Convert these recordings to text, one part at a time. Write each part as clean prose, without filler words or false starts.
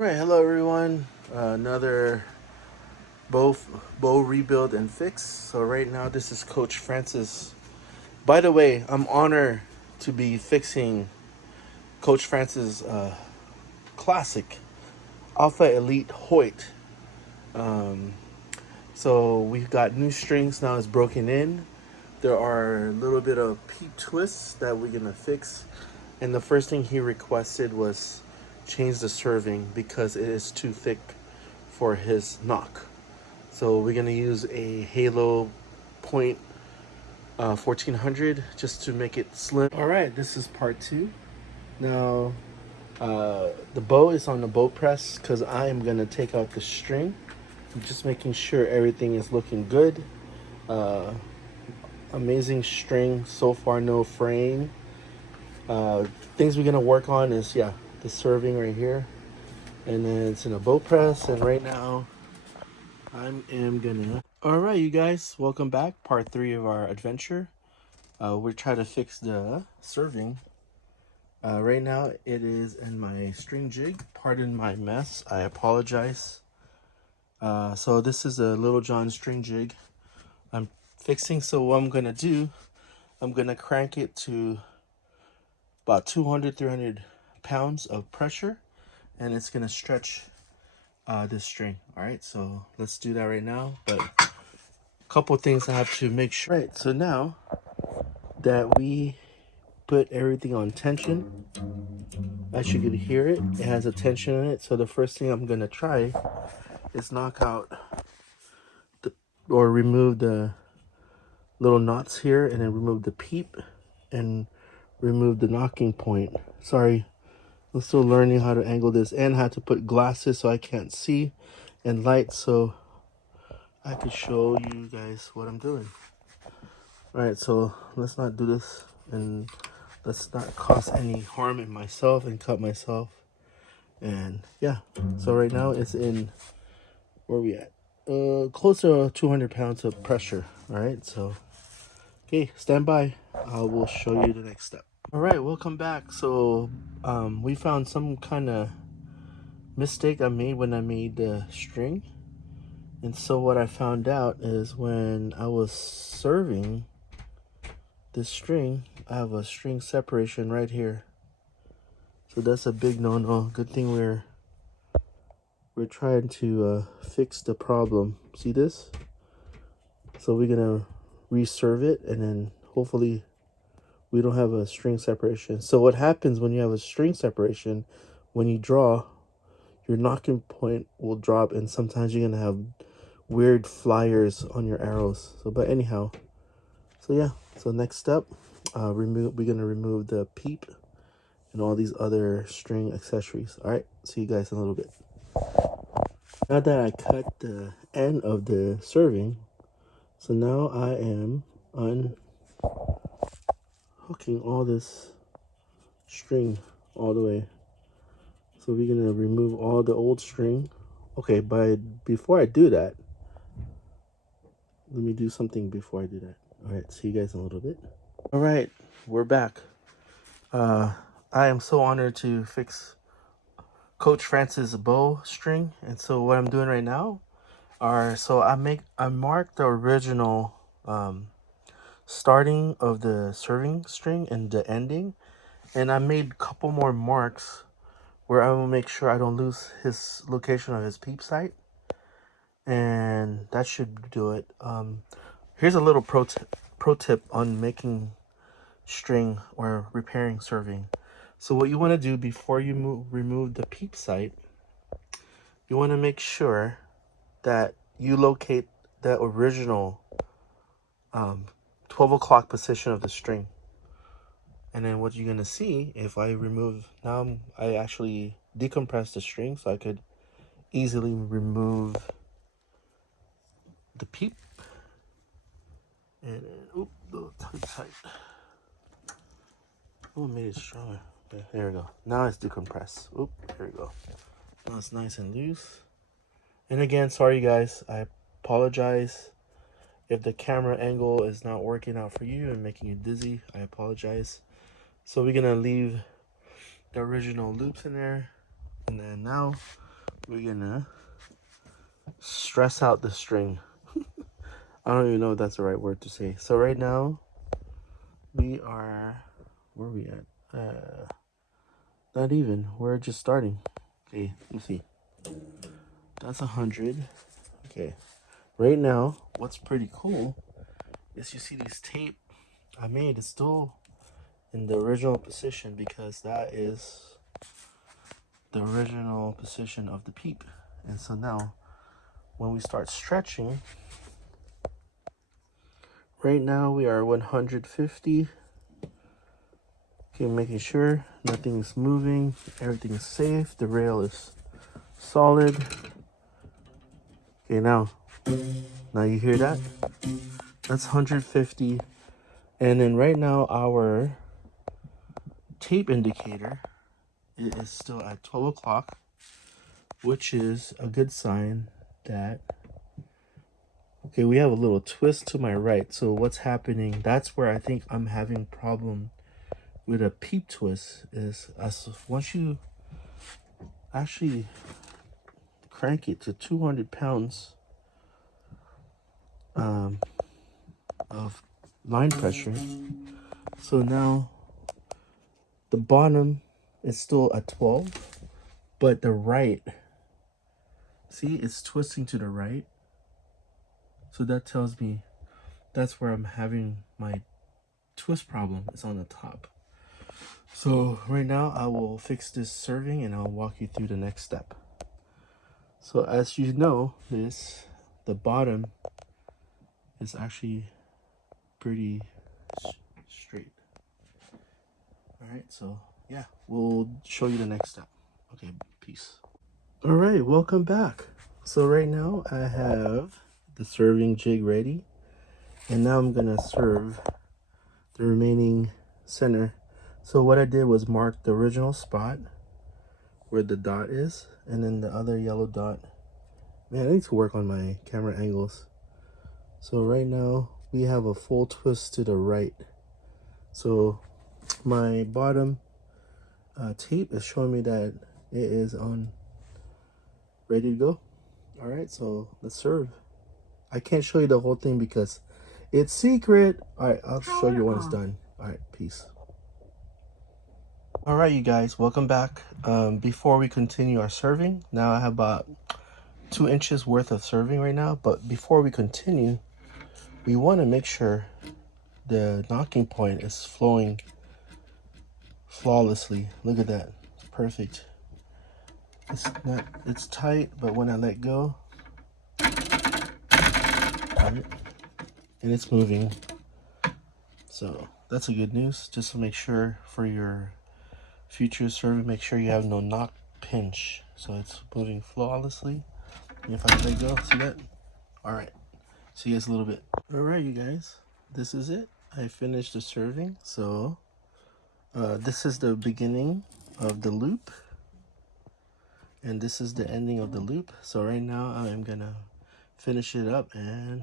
Right, hello everyone. Another bow bow rebuild and fix. So right now this is Coach Francis. By the way, I'm honored to be fixing Coach Francis' classic Alpha Elite Hoyt. Um, so we've got new strings now. It's broken in. There are a little bit of peep twists that we're gonna fix. And the first thing he requested was change the serving because it is too thick for his knock. So we're gonna use a Halo Point 1400 just to make it slim. All right, this is part two. Now the bow is on the bow press because I am gonna take out the string. I'm just making sure everything is looking good. Uh, Amazing string so far, no fraying. Uh, Things we're gonna work on is the serving right here, and then it's in a bow press. And right now I am gonna. All right, you guys, welcome back. Part three of our adventure. We're trying to fix the serving. Right now, it is in my string jig. Pardon my mess. I apologize. So this is a Little John string jig. I'm fixing. So what I'm gonna do, I'm gonna crank it to about 200, 300 pounds of pressure, and it's gonna stretch this string. All right. So let's do that right now. But a couple things I have to make sure. Right. So now that we put everything on tension, as you can hear it, it has a tension in it. So the first thing I'm gonna try is knock out the or remove the little knots here, and then remove the peep and remove the knocking point. Sorry, I'm still learning how to angle this and how to put glasses so I can't see, and light so I could show you guys what I'm doing. All right, so let's not do this, and let's not cause any harm in myself and cut myself. And yeah, so right now it's in, where we at? Close to 200 pounds of pressure. All right, so okay, stand by. I will show you the next step. All right, welcome back. So we found some kind of mistake I made when I made the string. And so what I found out is when I was serving this string, I have a string separation right here. So that's a big no-no. Good thing we're trying to fix the problem. See this? So we're gonna reserve it, and then hopefully we don't have a string separation. So what happens when you have a string separation, when you draw, your knocking point will drop, and sometimes you're gonna have weird flyers on your arrows. So but anyhow, so yeah, so next step, we're gonna remove the peep and all these other string accessories. All right, see you guys in a little bit. Now that I cut the end of the serving, so now I am unhooking all this string all the way. So we're gonna remove all the old string. Okay, but before I do that, let me do something before I do that. All right, see you guys in a little bit. All right, we're back. Uh, I am so honored to fix Coach Francis' bow string, and so what I'm doing right now are, so I marked the original starting of the serving string and the ending, and I made a couple more marks where I will make sure I don't lose his location of his peep sight, and that should do it. Here's a little pro tip on making string or repairing serving. So what you want to do before you remove the peep sight, you want to make sure that you locate the original 12 o'clock position of the string. And then what you're going to see, if I remove, now I actually decompress the string so I could easily remove the peep. And oop, little tight. Oh, I made it stronger. Okay, there we go. Now it's decompressed. Oop, there we go. Now it's nice and loose. And again, sorry guys, I apologize if the camera angle is not working out for you and making you dizzy. I apologize. So we're gonna leave the original loops in there, and then now we're gonna stress out the string. I don't even know if that's the right word to say. So right now we are, where are we at? Not even, we're just starting. Okay, let me see. That's 100. Okay, right now what's pretty cool is you see these tape I made is still in the original position, because that is the original position of the peep. And so now when we start stretching, right now we are 150. Okay, making sure nothing's moving, everything's safe, the rail is solid. Okay, now you hear that? That's 150. And then right now our tape indicator is still at 12 o'clock, which is a good sign that, okay, we have a little twist to my right. So what's happening, that's where I think I'm having problem with a peep twist, is once you actually crank it to 200 pounds of line pressure, so now the bottom is still at 12, but the right, see, it's twisting to the right. So that tells me that's where I'm having my twist problem, is on the top. So right now I will fix this serving and I'll walk you through the next step. So as you know, the bottom is actually pretty straight. All right, so yeah, we'll show you the next step. Okay, peace. All right, welcome back. So right now I have the serving jig ready, and now I'm gonna serve the remaining center. So what I did was mark the original spot where the dot is, and then the other yellow dot. Man, I need to work on my camera angles. So right now we have a full twist to the right. So my bottom tape is showing me that it is on, ready to go. All right, so let's serve. I can't show you the whole thing because it's secret. All right, I'll show you when it's done. All right, peace. All right, you guys, welcome back. Before we continue our serving, now I have about 2 inches worth of serving right now, but before we continue, we want to make sure the knocking point is flowing flawlessly. Look at that, it's perfect. It's tight, but when I let go, right, and it's moving. So that's a good news. Just to make sure for your future serving, make sure you have no knock pinch. So it's moving flawlessly. And if I let go, see that? All right, see you guys a little bit. All right, you guys, this is it. I finished the serving. So this is the beginning of the loop, and this is the ending of the loop. So right now I'm gonna finish it up and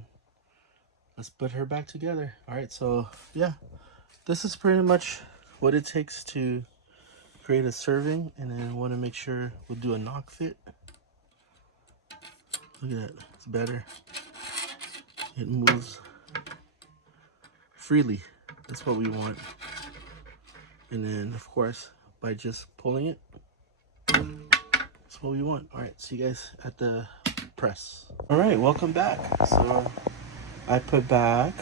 let's put her back together. All right, so yeah, this is pretty much what it takes to create a serving. And then want to make sure we'll do a knock fit. Look at that, it's better. It moves freely. That's what we want. And then of course, by just pulling it, that's what we want. All right, see you guys at the press. All right, welcome back. So I put back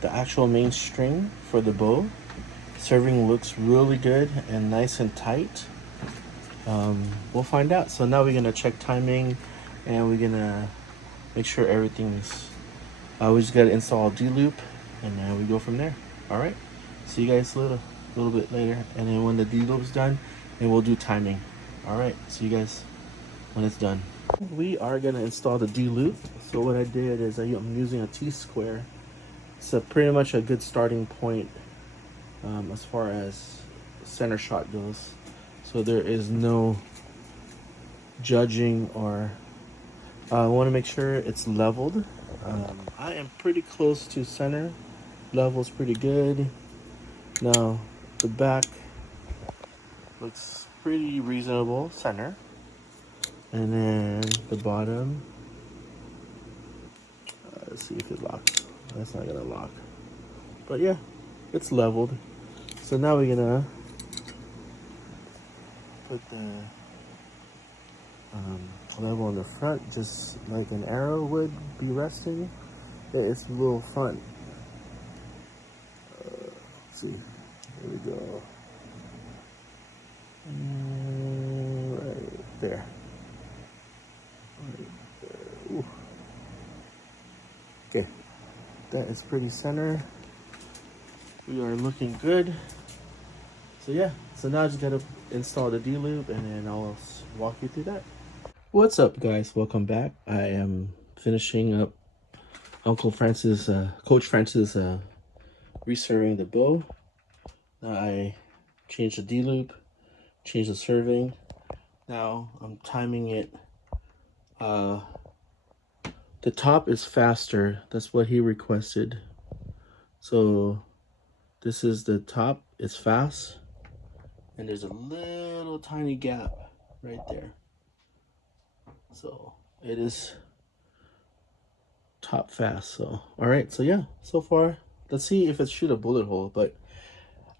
the actual main string for the bow. Serving looks really good and nice and tight. We'll find out. So now we're gonna check timing, and we're gonna make sure everything's, we just gotta install a D-loop, and then we go from there. All right, see you guys a little bit later, and then when the D-loop's done, then we'll do timing. All right, see you guys when it's done. We are gonna install the D-loop. So what I did is I'm using a T-square. It's pretty much a good starting point as far as center shot goes. So there is no judging, or I want to make sure it's leveled. I am pretty close to center. Level's pretty good. Now the back looks pretty reasonable center. And then the bottom, let's see if it locks. That's not gonna lock. But yeah, it's leveled. So now we're gonna put the level on the front, just like an arrow would be resting. It's a little front. Let's see. There we go. Right there. Right there. Ooh. Okay, that is pretty center. We are looking good. So yeah, so now I just gotta install the D-loop and then I'll walk you through that. What's up guys, welcome back. I am finishing up Coach Francis reserving the bow. Now I changed the D-loop, changed the serving. Now I'm timing it. The top is faster, that's what he requested. So this is the top, it's fast. And there's a little tiny gap right there. So it is top fast. So all right, so yeah, so far let's see if it shoot a bullet hole, but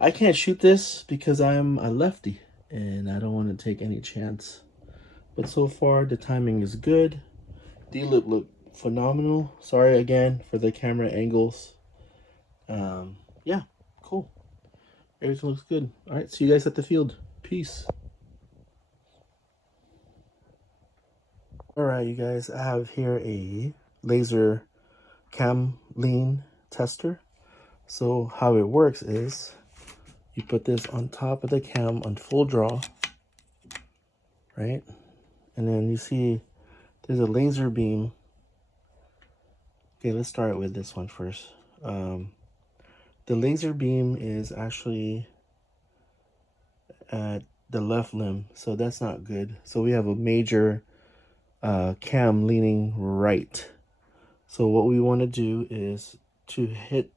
I can't shoot this because I'm a lefty and I don't want to take any chance. But so far the timing is good. D-loop look phenomenal. Sorry again for the camera angles. Yeah, cool, everything looks good. All right, see you guys at the field. Peace. All right, you guys, I have here a laser cam lean tester. So how it works is you put this on top of the cam on full draw, right? And then you see there's a laser beam. Okay, let's start with this one first. The laser beam is actually at the left limb, so that's not good. So we have a major cam leaning right. So what we want to do is to hit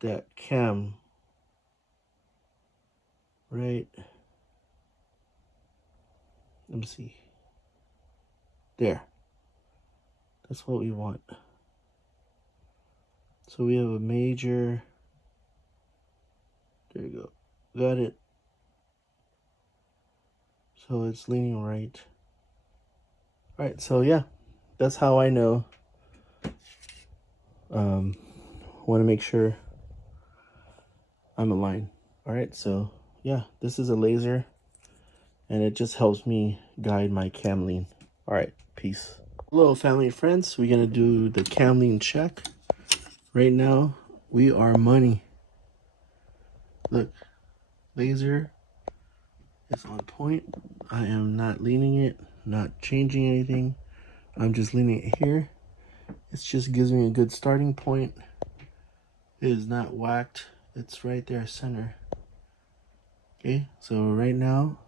that cam right. Let me see. There. That's what we want. So we have a major. There you go. Got it. So it's leaning right. All right, so yeah, that's how I know. Want to make sure I'm aligned. All right, so yeah, this is a laser and it just helps me guide my cam lean. All right, peace. Hello, family and friends. We're gonna do the cam lean check. Right now, we are money. Look, laser is on point. I am not leaning it, not changing anything. I'm just leaning it here. It just gives me a good starting point. It is not whacked. It's right there, center. Okay, so right now,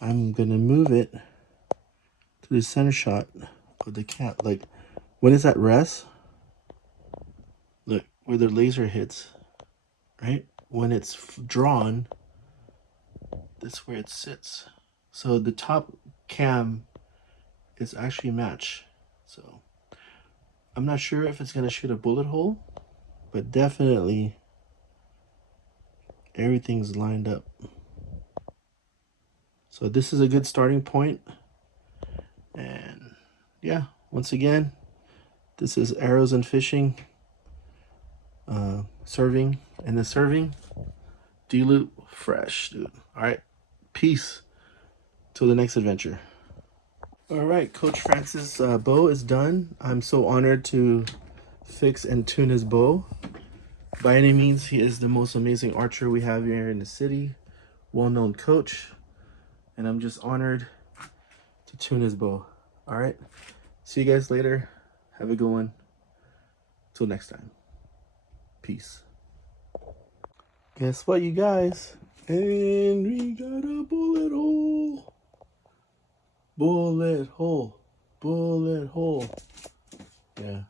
I'm gonna move it to the center shot of the cat. Like, when it's at rest, look, where the laser hits, right? When it's drawn, that's where it sits. So the top cam is actually matched. So I'm not sure if it's gonna shoot a bullet hole, but definitely everything's lined up. So this is a good starting point. And yeah, once again, this is Arrows and Fishing serving, and the serving D-loop fresh, dude. All right, peace till the next adventure. All right, Coach Francis' bow is done. I'm so honored to fix and tune his bow. By any means, he is the most amazing archer we have here in the city, well-known coach, and I'm just honored to tune his bow. All right, see you guys later. Have a good one. Till next time. Peace. Guess what, you guys? And we got a bullet hole. Bullet hole. Bullet hole. Yeah.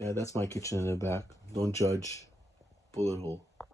Yeah, that's my kitchen in the back. Don't judge. Bullet hole.